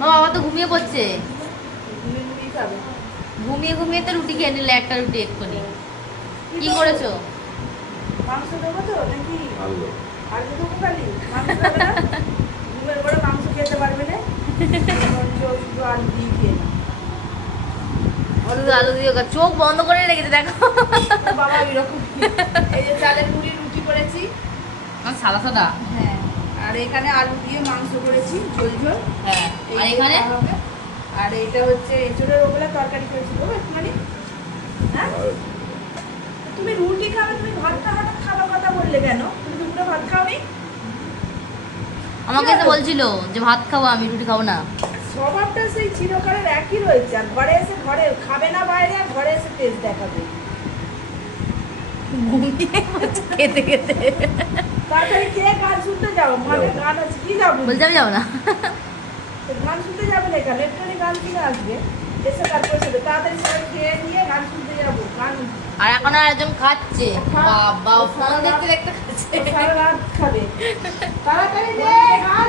ও বাবা তো ঘুমিয়ে পড়ছে। ঘুমিয়ে ঘুমিয়ে খাবে। ঘুমিয়ে ঘুমিয়ে তো রুটি খেয়ে নিলে, একটা রুটি এক্ষুনি। কি করেছো? মাংস দেবো তো নাকি? আলু। আলু দেবো খালি, মাংস দেবে না? ঘুমের পরে মাংস খেতে পারবে না, শুধু আলু দিয়ে খেয়ে নাও। শুধু আলু দিয়ে চোখ বন্ধ করে রেখেছে দেখো। তো বাবা এরকম। এই যে চালের মুড়ি রুটি করেছি। সাদা সাদা। হ্যাঁ, আর এখানে আলু দিয়ে মাংস করেছি ঝোল ঝোল। হ্যাঁ, আর এই এখানে খাওয়া হবে। আর এটা হচ্ছে এঁচোড়ের ওগুলা তরকারি করেছি গো একটুখানি। হ্যাঁ, তুমি রুটি খাবে, তুমি ভাতটা হঠাৎ খাবার কথা বললে কেন? তুমি দুপুরে ভাত খাওনি? আমাকে তো বলছিল যে ভাত খাবো, আমি রুটি খাবো না। স্বভাবটা সেই চিরকালের একই রয়েছে, আর ঘরে এসে ঘরে খাবে না বাইরে, আর ঘরে এসে টেস্ট দেখাবে। ঘুমিয়ে পড়ছে খেতে খেতে। তাড়াতাড়ি খেয়ে গান শুনতে যাও, মানে গান আছে কি যাবো? বলতে আমি যাবো না। গান শুনতে যাবে না কেন? একটুখানি গান কিনে আসবে, এসে তারপরে সেটা তাড়াতাড়ি সবাই খেয়ে নিয়ে গান শুনতে যাবো। গান আর এখন আর একজন খাচ্ছে, বাবা ফোন দেখতে দেখতে খাচ্ছে। সারা রাত খাবে। তাড়াতাড়ি নে, গান